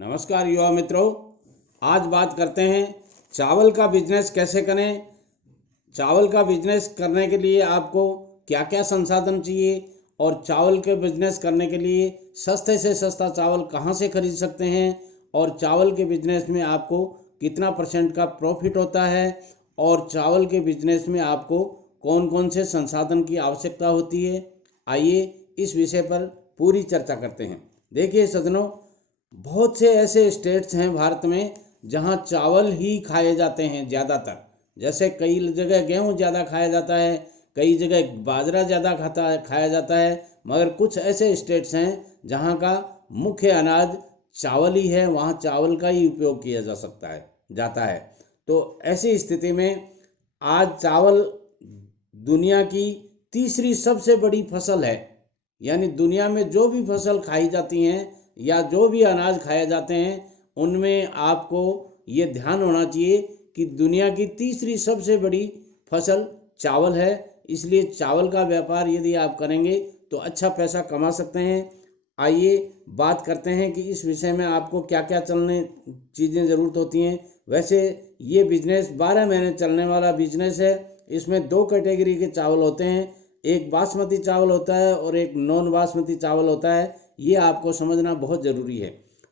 नमस्कार युवा मित्रों, आज बात करते हैं चावल का बिजनेस कैसे करें। चावल का बिजनेस करने के लिए आपको क्या क्या संसाधन चाहिए और चावल के बिजनेस करने के लिए सस्ते से सस्ता चावल कहां से खरीद सकते हैं और चावल के बिजनेस में आपको कितना % का प्रॉफिट होता है और चावल के बिजनेस में आपको कौन कौन से संसाधन की आवश्यकता होती है। आइए इस विषय पर पूरी चर्चा करते हैं। देखिए सज्जनों, बहुत से ऐसे स्टेट्स हैं भारत में जहां चावल ही खाए जाते हैं ज़्यादातर। जैसे कई जगह गेहूं ज़्यादा खाया जाता है, कई जगह बाजरा ज़्यादा खाया जाता है, मगर कुछ ऐसे स्टेट्स हैं जहां का मुख्य अनाज चावल ही है, वहां चावल का ही उपयोग किया जाता है। तो ऐसी स्थिति में आज चावल दुनिया की तीसरी सबसे बड़ी फसल है। यानी दुनिया में जो भी फसल खाई जाती हैं या जो भी अनाज खाए जाते हैं उनमें आपको ये ध्यान होना चाहिए कि दुनिया की तीसरी सबसे बड़ी फसल चावल है। इसलिए चावल का व्यापार यदि आप करेंगे तो अच्छा पैसा कमा सकते हैं। आइए बात करते हैं कि इस विषय में आपको क्या क्या चीज़ें ज़रूरत होती हैं। वैसे ये बिजनेस 12 महीने चलने वाला बिजनेस है। इसमें 2 कैटेगरी के चावल होते हैं, एक बासमती चावल होता है और एक नॉन बासमती चावल होता है। ये आपको समझना बहुत ज़रूरी है।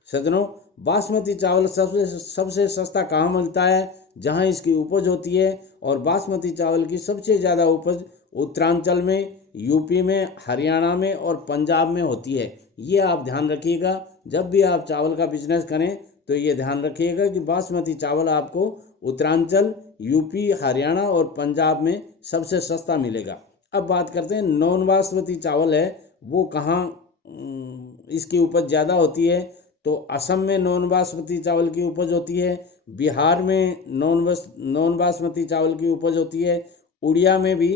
सज्जनों, बासमती चावल सबसे सस्ता कहाँ मिलता है? जहाँ इसकी उपज होती है। और बासमती चावल की सबसे ज़्यादा उपज उत्तरांचल में, यूपी में, हरियाणा में और पंजाब में होती है। ये आप ध्यान रखिएगा। जब भी आप चावल का बिजनेस करें तो ये ध्यान रखिएगा कि बासमती चावल आपको उत्तरांचल, यूपी, हरियाणा और पंजाब में सबसे सस्ता मिलेगा। अब बात करते हैं नॉन बासमती चावल है वो कहाँ इसकी उपज ज़्यादा होती है। तो असम में नॉन बासमती चावल की उपज होती है, बिहार में नॉन बासमती चावल की उपज होती है, उड़िया में भी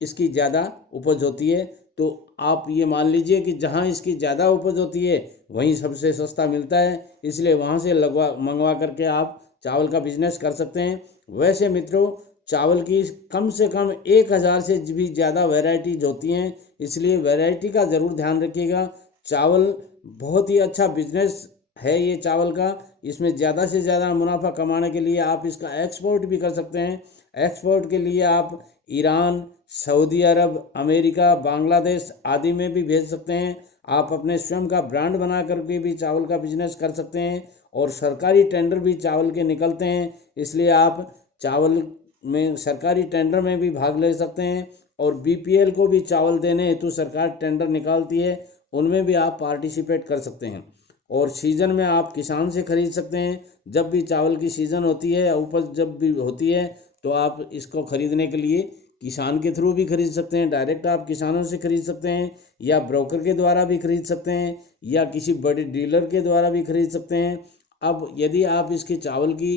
इसकी ज़्यादा उपज होती है। तो आप ये मान लीजिए कि जहाँ इसकी ज़्यादा उपज होती है वहीं सबसे सस्ता मिलता है, इसलिए वहाँ से मंगवा करके आप चावल का बिजनेस कर सकते हैं। वैसे मित्रों, चावल की कम से कम 1000 से भी ज़्यादा वैरायटीज होती हैं, इसलिए वैरायटी का ज़रूर ध्यान रखिएगा। चावल बहुत ही अच्छा बिजनेस है ये चावल का। इसमें ज़्यादा से ज़्यादा मुनाफा कमाने के लिए आप इसका एक्सपोर्ट भी कर सकते हैं। एक्सपोर्ट के लिए आप ईरान, सऊदी अरब, अमेरिका, बांग्लादेश आदि में भी भेज सकते हैं। आप अपने स्वयं का ब्रांड बना करके भी चावल का बिजनेस कर सकते हैं और सरकारी टेंडर भी चावल के निकलते हैं, इसलिए आप चावल में सरकारी टेंडर में भी भाग ले सकते हैं। और बीपीएल को भी चावल देने हेतु सरकार टेंडर निकालती है, उनमें भी आप पार्टिसिपेट कर सकते हैं। और सीज़न में आप किसान से खरीद सकते हैं। जब भी चावल की सीज़न होती है, उपज जब भी होती है, तो आप इसको खरीदने के लिए किसान के थ्रू भी खरीद सकते हैं। डायरेक्ट आप किसानों से खरीद सकते हैं या ब्रोकर के द्वारा भी खरीद सकते हैं या किसी बड़े डीलर के द्वारा भी खरीद सकते हैं। अब यदि आप इसके चावल की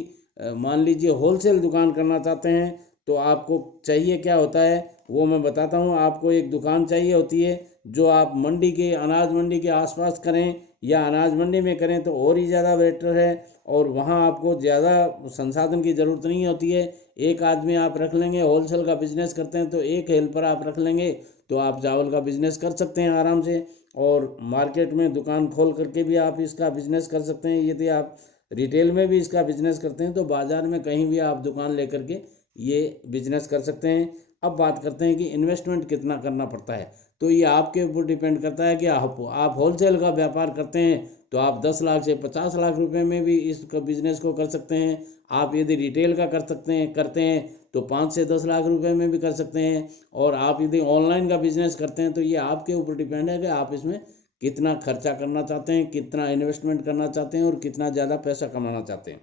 मान लीजिए होलसेल दुकान करना चाहते हैं तो आपको चाहिए क्या होता है वो मैं बताता हूँ। आपको एक दुकान चाहिए होती है जो आप अनाज मंडी के आसपास करें या अनाज मंडी में करें तो और ही ज़्यादा बेटर है। और वहाँ आपको ज़्यादा संसाधन की ज़रूरत नहीं होती है। एक आदमी आप रख लेंगे, होलसेल का बिजनेस करते हैं तो एक हेल्पर आप रख लेंगे तो आप चावल का बिजनेस कर सकते हैं आराम से। और मार्केट में दुकान खोल करके भी आप इसका बिजनेस कर सकते हैं। यदि आप रिटेल में भी इसका बिजनेस करते हैं तो बाज़ार में कहीं भी आप दुकान लेकर के ये बिजनेस कर सकते हैं। अब बात करते हैं कि इन्वेस्टमेंट कितना करना पड़ता है। तो ये आपके ऊपर डिपेंड करता है कि आप होलसेल का व्यापार करते हैं तो आप 10 लाख से 50 लाख रुपए में भी इस बिजनेस को कर सकते हैं। आप यदि रिटेल का करते हैं तो 5 से 10 लाख रुपए में भी कर सकते हैं। और आप यदि ऑनलाइन का बिजनेस करते हैं तो ये आपके ऊपर डिपेंड है कि आप इसमें कितना खर्चा करना चाहते हैं, कितना इन्वेस्टमेंट करना चाहते हैं और कितना ज़्यादा पैसा कमाना चाहते हैं।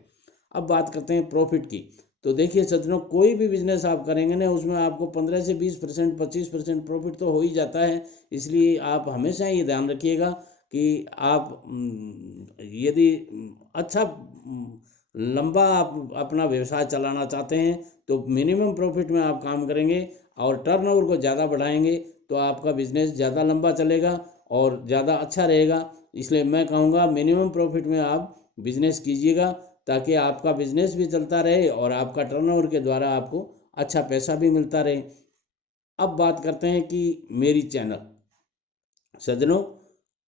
अब बात करते हैं प्रॉफिट की। तो देखिए सज्जनों, कोई भी बिजनेस आप करेंगे ना उसमें आपको 15 से 20%, 25% प्रॉफिट तो हो ही जाता है। इसलिए आप हमेशा ये ध्यान रखिएगा कि आप यदि अच्छा लंबा आप अपना व्यवसाय चलाना चाहते हैं तो मिनिमम प्रॉफिट में आप काम करेंगे और टर्नओवर को ज़्यादा बढ़ाएंगे तो आपका बिजनेस ज़्यादा लंबा चलेगा और ज़्यादा अच्छा रहेगा। इसलिए मैं कहूँगा मिनिमम प्रॉफिट में आप बिजनेस कीजिएगा ताकि आपका बिजनेस भी चलता रहे और आपका टर्नओवर के द्वारा आपको अच्छा पैसा भी मिलता रहे। अब बात करते हैं कि मेरी चैनल। सज्जनों,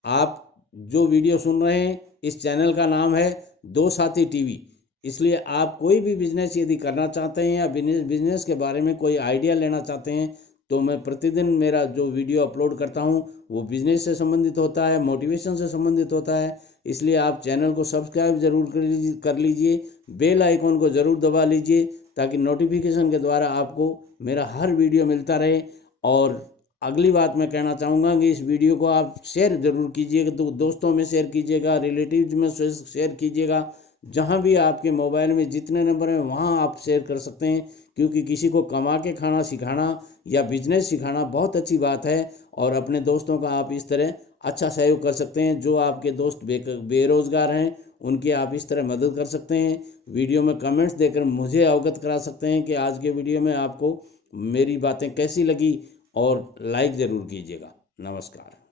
आप जो वीडियो सुन रहे हैं, इस चैनल का नाम है दो साथी टीवी। इसलिए आप कोई भी बिजनेस यदि करना चाहते हैं या बिजनेस के बारे में कोई आइडिया लेना चाहते हैं, तो मैं प्रतिदिन मेरा जो वीडियो अपलोड करता हूं वो बिजनेस से संबंधित होता है, मोटिवेशन से संबंधित होता है। इसलिए आप चैनल को सब्सक्राइब जरूर कर लीजिए, बेल आइकॉन को ज़रूर दबा लीजिए, ताकि नोटिफिकेशन के द्वारा आपको मेरा हर वीडियो मिलता रहे। और अगली बात मैं कहना चाहूँगा कि इस वीडियो को आप शेयर ज़रूर कीजिएगा, तो दोस्तों में शेयर कीजिएगा, रिलेटिव्स में शेयर कीजिएगा, जहाँ भी आपके मोबाइल में जितने नंबर हैं वहाँ आप शेयर कर सकते हैं। क्योंकि किसी को कमा के खाना सिखाना या बिजनेस सिखाना बहुत अच्छी बात है, और अपने दोस्तों का आप इस तरह अच्छा सहयोग कर सकते हैं। जो आपके दोस्त बेरोजगार हैं उनकी आप इस तरह मदद कर सकते हैं। वीडियो में कमेंट्स देकर मुझे अवगत करा सकते हैं कि आज के वीडियो में आपको मेरी बातें कैसी लगी, और लाइक ज़रूर कीजिएगा। नमस्कार।